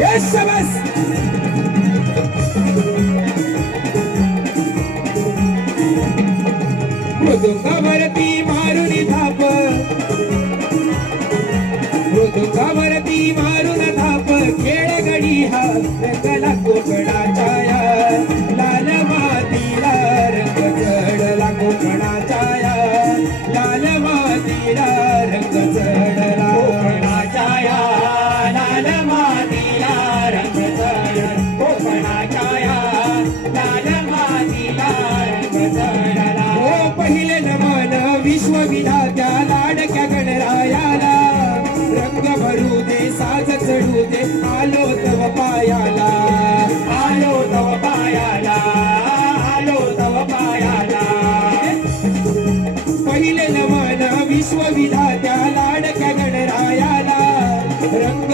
Yes, मृदुंगावरती मारून थाप मृदुंगावरती मारून धाप खेळ गडी हा रंगला कोकणा छाया लाल मातीला रंग चढला कोकणा छाया लाल मातीला रंग चढ झाडाला हो, पहिले नमन विश्वविधात्या लाडक्या गणरायाला. रंग भरू दे साज चढू दे आलो पायाला. आलो तव पायाला आलो तव पायाला. पहिले नमन विश्वविधात्या लाडक्या गणरायाला. रंग